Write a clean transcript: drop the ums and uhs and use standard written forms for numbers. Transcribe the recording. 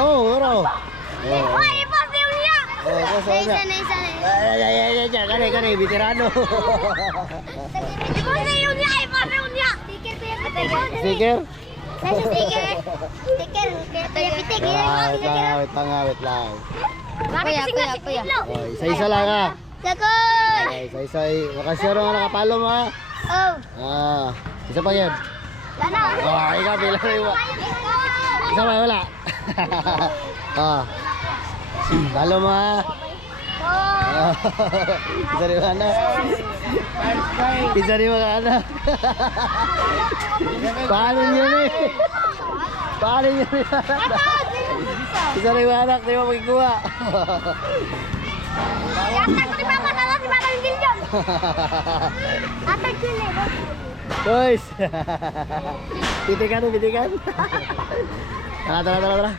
Oh, bro. Hoy, ipos yung niya. Oh, Isa, isa. Kani, veterano. Ipos yung niya, ipos yung niya. Sticker? Sticker. Kaya pitik. Wait lang. Bakit kasi nga si Kilo? Oh, isa-isa lang ha. Sakoy! Okay, isa-isa. Makasure nga nakapalo mo ha. Oh, Isa pa yan. lana. Ikaw, pila rin mo. Isa pa, wala. Palo mo ha. Oh, Isa rin mga anak. Isa rin mga anak. Paano nyo eh? Paano nyo rin Isa rin mga anak, di mo magkuha. yata ko ni Papa na si Papa yung dilyon. Atag ko na. Guys. Pitikan. Tara.